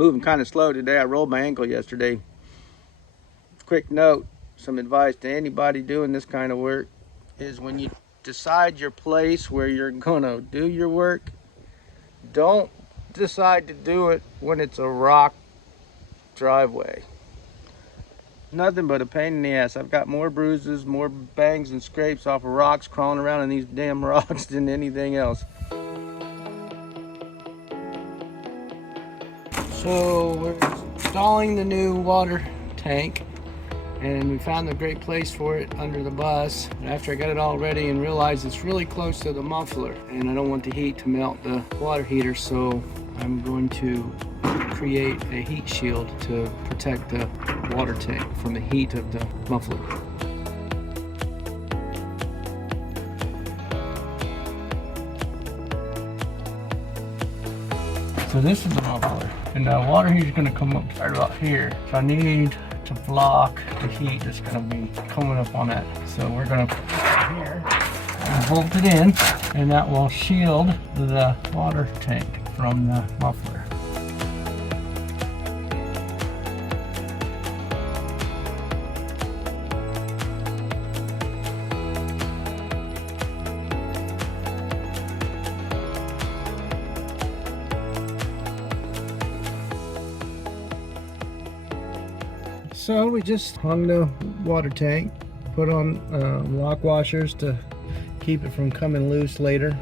moving kind of slow today. I rolled my ankle yesterday. Quick note, some advice to anybody doing this kind of work is when you decide your place where you're gonna do your work, don't decide to do it when it's a rock driveway. Nothing but a pain in the ass. I've got more bruises, more bangs and scrapes off of rocks crawling around in these damn rocks than anything else. So we're installing the new water tank, and we found a great place for it under the bus. After I got it all ready and realized it's really close to the muffler, and I don't want the heat to melt the water heater, so I'm going to create a heat shield to protect the water tank from the heat of the muffler. So this is the muffler, and the water heater is going to come up right about here. So I need to block the heat that's going to be coming up on that. So we're going to put it here and bolt it in, and that will shield the water tank from the muffler. So we just hung the water tank, put on lock washers to keep it from coming loose later.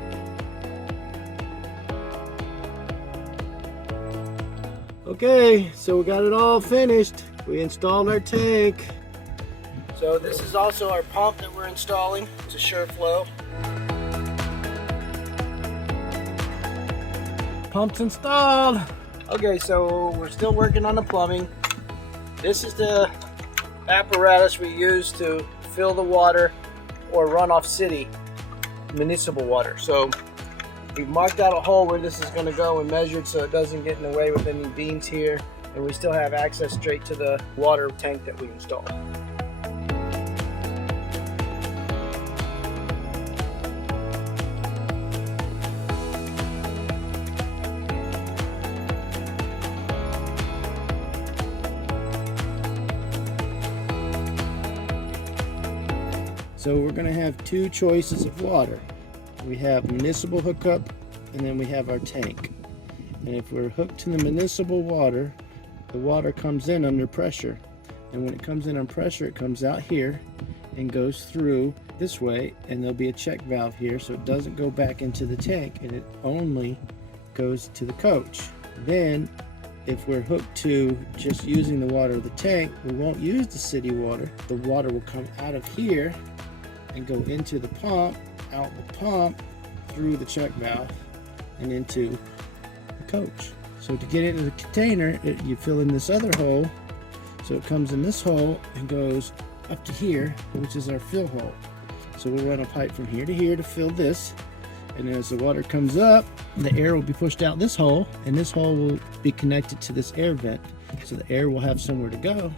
Okay, so we got it all finished. We installed our tank. So this is also our pump that we're installing. It's a SureFlow. Pump's installed. Okay, so we're still working on the plumbing. This is the apparatus we use to fill the water or run off city municipal water. So we've marked out a hole where this is going to go and measured so it doesn't get in the way with any beams here, and we still have access straight to the water tank that we installed. So we're going to have two choices of water. We have municipal hookup, and then we have our tank. And if we're hooked to the municipal water, the water comes in under pressure. And when it comes in on pressure, it comes out here and goes through this way, and there'll be a check valve here so it doesn't go back into the tank, and it only goes to the coach. Then if we're hooked to just using the water of the tank, we won't use the city water. The water will come out of here and go into the pump, out the pump, through the check valve, and into the coach. So to get into the container, you fill in this other hole. So it comes in this hole and goes up to here, which is our fill hole. So we'll run a pipe from here to fill this. And as the water comes up, the air will be pushed out this hole, and this hole will be connected to this air vent. So the air will have somewhere to go.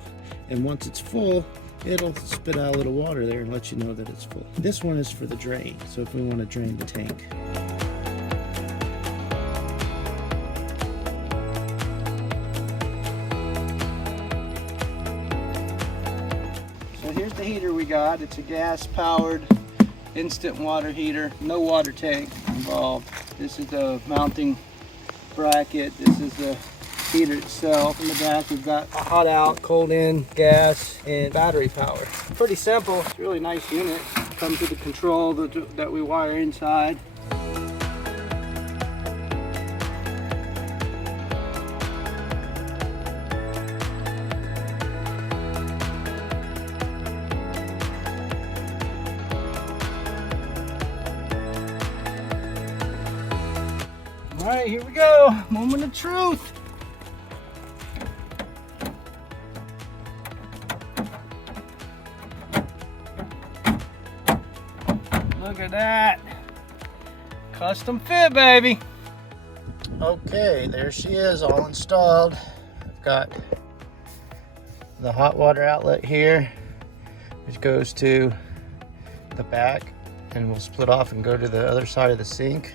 And once it's full, it'll spit out a little water there and let you know that it's full. This one is for the drain, so if we want to drain the tank. So here's the heater we got. It's a gas-powered instant water heater, no water tank involved. This is the mounting bracket. This is the heater itself. In the back we've got a hot out, cold in, gas, and battery power. Pretty simple. It's a really nice unit. Comes with the control that we wire inside. All right, here we go. Moment of truth. Look at that. Custom fit, baby. Okay, there she is, all installed. I've got the hot water outlet here, which goes to the back, and we'll split off and go to the other side of the sink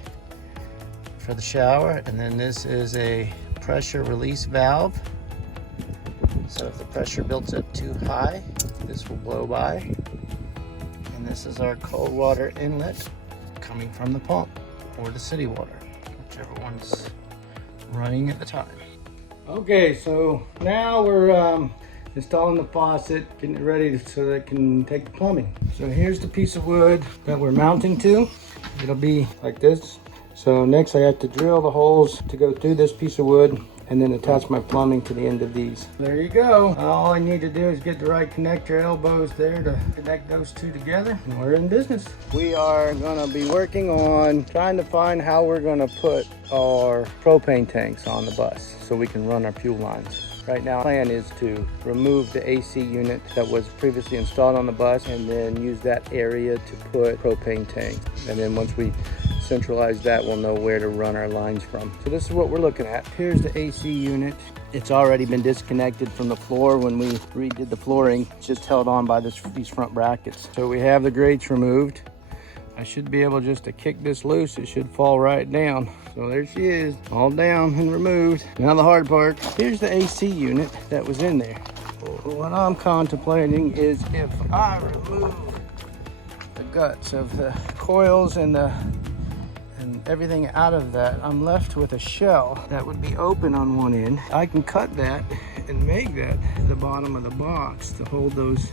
for the shower. And then this is a pressure release valve. So if the pressure builds up too high, this will blow by. And this is our cold water inlet coming from the pump or the city water, whichever one's running at the time. Okay, so now we're installing the faucet, getting it ready so that it can take the plumbing. So here's the piece of wood that we're mounting to. It'll be like this. So next I have to drill the holes to go through this piece of wood and then attach my plumbing to the end of these. There you go. All I need to do is get the right connector elbows there to connect those two together, and we're in business. We are gonna be working on trying to find how we're gonna put our propane tanks on the bus so we can run our fuel lines. Right now, the plan is to remove the AC unit that was previously installed on the bus and then use that area to put propane tanks. And then once we centralize that, we'll know where to run our lines from. So this is what we're looking at. Here's the AC unit. It's already been disconnected from the floor when we redid the flooring. It's just held on by these front brackets. So we have the grates removed. I should be able just to kick this loose. It should fall right down. So there she is, all down and removed. Now the hard part, here's the AC unit that was in there. What I'm contemplating is if I remove the guts of the coils and everything out of that, I'm left with a shell that would be open on one end. I can cut that and make that the bottom of the box to hold those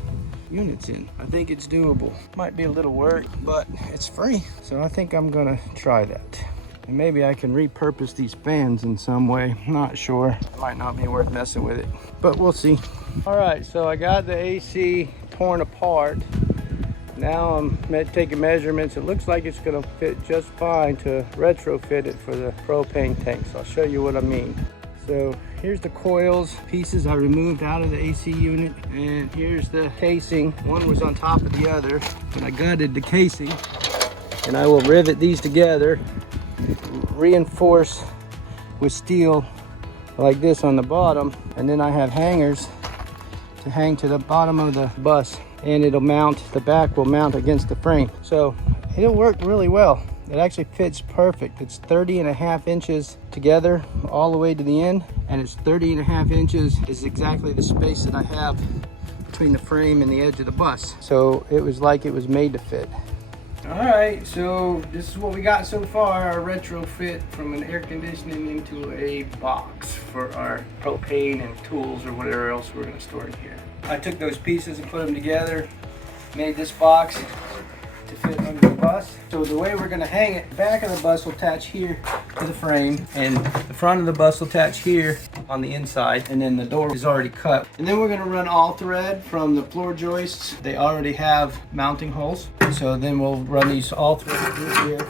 units in. I think it's doable. Might be a little work, but it's free. So I think I'm gonna try that. And maybe I can repurpose these fans in some way. Not sure. It might not be worth messing with it, but we'll see. All right, so I got the AC torn apart. Now I'm taking measurements. It looks like it's gonna fit just fine to retrofit it for the propane tanks. I'll show you what I mean. So here's the coils pieces I removed out of the AC unit, and here's the casing. One was on top of the other, but I gutted the casing, and I will rivet these together, reinforce with steel like this on the bottom, and then I have hangers to hang to the bottom of the bus, and it'll mount, the back will mount against the frame. So it'll work really well. It actually fits perfect. It's 30.5 inches together all the way to the end, and it's 30.5 inches is exactly the space that I have between the frame and the edge of the bus. So it was like it was made to fit. All right, so this is what we got so far, our retrofit from an air conditioning into a box for our propane and tools or whatever else we're gonna store in here. I took those pieces and put them together, made this box to fit under the bus. So the way we're gonna hang it, the back of the bus will attach here to the frame, and the front of the bus will attach here on the inside, and then the door is already cut. And then we're gonna run all thread from the floor joists. They already have mounting holes. So then we'll run these all thread through here,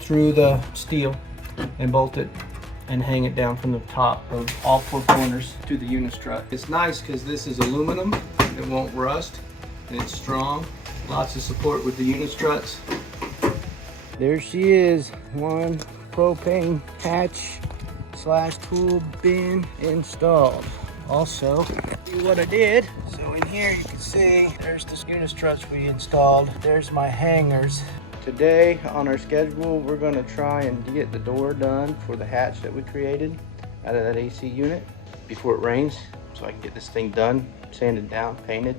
through the steel, and bolt it and hang it down from the top of all four corners to the unit strut. It's nice because this is aluminum, it won't rust, and it's strong. Lots of support with the unit struts. There she is, one propane hatch / tool bin installed. Also, see what I did. So in here you can see there's the unit struts we installed. There's my hangers. Today on our schedule, we're going to try and get the door done for the hatch that we created out of that AC unit before it rains, so I can get this thing done, sanded down, painted.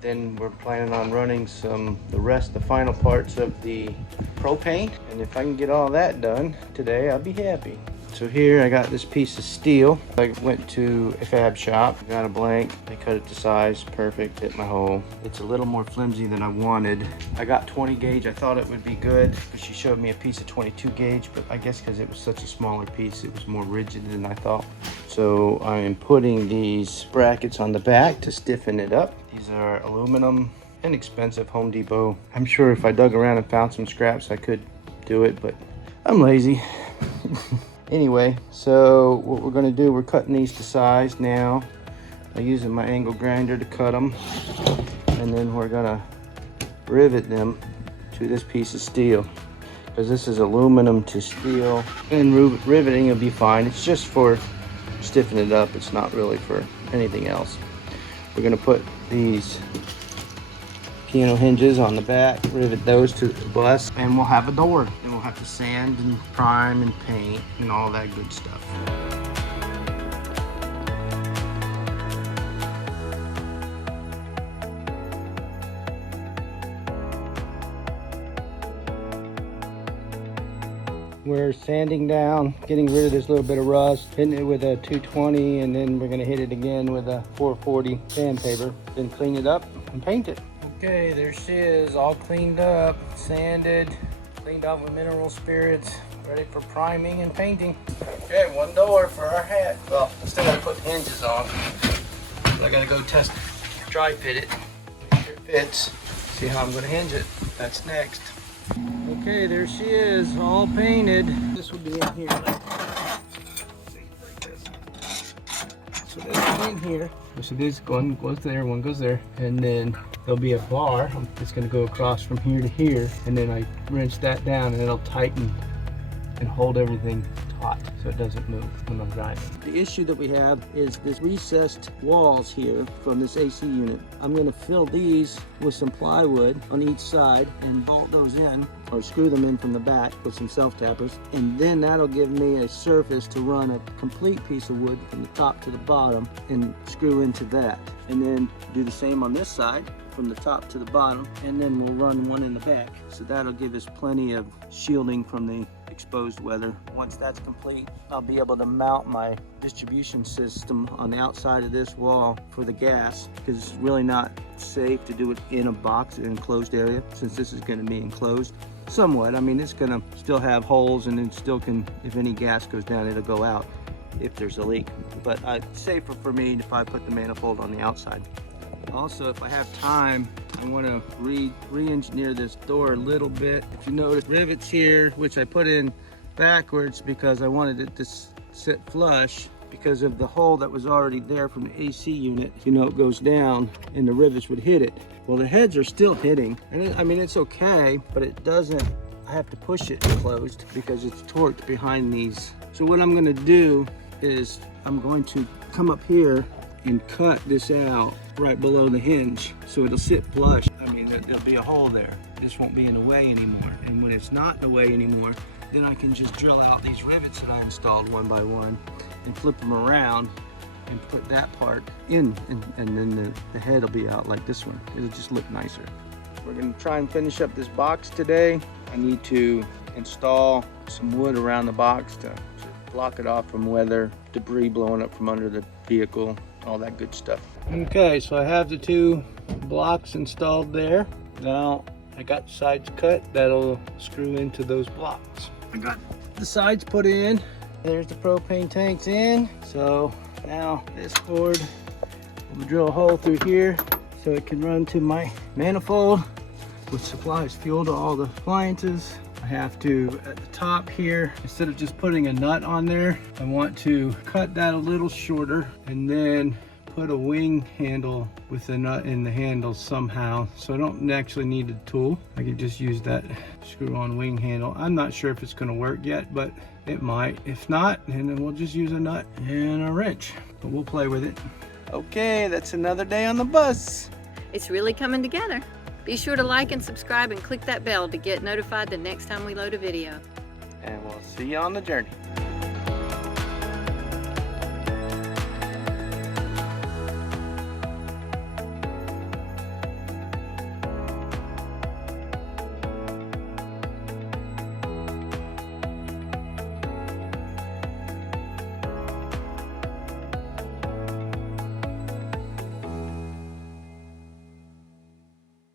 Then we're planning on running the final parts of the propane, and if I can get all that done today, I'll be happy. So here I got this piece of steel. I went to a fab shop, got a blank, they cut it to size, perfect, hit my hole. It's a little more flimsy than I wanted. I got 20 gauge, I thought it would be good, but she showed me a piece of 22 gauge, but I guess because it was such a smaller piece, it was more rigid than I thought. So I am putting these brackets on the back to stiffen it up. These are aluminum, inexpensive, Home Depot. I'm sure if I dug around and found some scraps, I could do it, but I'm lazy. Anyway, so what we're gonna do, we're cutting these to size now. I'm using my angle grinder to cut them, and then we're gonna rivet them to this piece of steel, because this is aluminum to steel, and riveting will be fine. It's just for stiffening it up. It's not really for anything else. We're gonna put these piano hinges on the back, rivet those to the bus, and we'll have a door. And we'll have to sand and prime and paint and all that good stuff. we're sanding down, getting rid of this little bit of rust, hitting it with a 220, and then we're gonna hit it again with a 440 sandpaper, then clean it up and paint it. Okay, there she is, all cleaned up, sanded, cleaned off with mineral spirits, ready for priming and painting. Okay, one door for our hat. Well, I still gotta put hinges on. I gotta go test, dry fit it, make sure it fits, see how I'm gonna hinge it. That's next. Okay, there she is, all painted. This will be in here. So that's in here. So this one goes there, one goes there, and then there'll be a bar. It's gonna go across from here to here, and then I wrench that down and it'll tighten and hold everything taut so it doesn't move when I'm driving. The issue that we have is this recessed walls here from this AC unit. I'm going to fill these with some plywood on each side and bolt those in, or screw them in from the back with some self-tappers, and then that'll give me a surface to run a complete piece of wood from the top to the bottom and screw into that, and then do the same on this side from the top to the bottom, and then we'll run one in the back. So that'll give us plenty of shielding from the exposed weather. Once that's complete, I'll be able to mount my distribution system on the outside of this wall for the gas, because it's really not safe to do it in a box, an enclosed area, since this is going to be enclosed somewhat. I mean, it's going to still have holes, and it still can, if any gas goes down, it'll go out if there's a leak. But it's safer for me if I put the manifold on the outside. Also, if I have time, I want to re-engineer this door a little bit. If you notice rivets here, which I put in backwards because I wanted it to sit flush because of the hole that was already there from the AC unit. You know, it goes down and the rivets would hit it. Well, the heads are still hitting, and I mean, it's okay, but it doesn't, I have to push it closed because it's torqued behind these. So what I'm going to do is I'm going to come up here and cut this out right below the hinge so it'll sit flush. I mean, there'll be a hole there. This won't be in the way anymore. And when it's not in the way anymore, then I can just drill out these rivets that I installed one by one and flip them around and put that part in, and then the head will be out like this one. It'll just look nicer. We're gonna try and finish up this box today. I need to install some wood around the box to block it off from weather, debris blowing up from under the vehicle, all that good stuff. Okay, so I have the two blocks installed there. Now I got the sides cut, that'll screw into those blocks. I got the sides put in. There's the propane tanks in. So now this cord will drill a hole through here so it can run to my manifold, which supplies fuel to all the appliances. I have to, at the top here, instead of just putting a nut on there, I want to cut that a little shorter and then put a wing handle with a nut in the handle somehow, so I don't actually need a tool. I could just use that screw-on wing handle. I'm not sure if it's going to work yet, but it might. If not, then we'll just use a nut and a wrench, but we'll play with it. Okay, that's another day on the bus. It's really coming together. Be sure to like and subscribe and click that bell to get notified the next time we load a video. And we'll see you on the journey.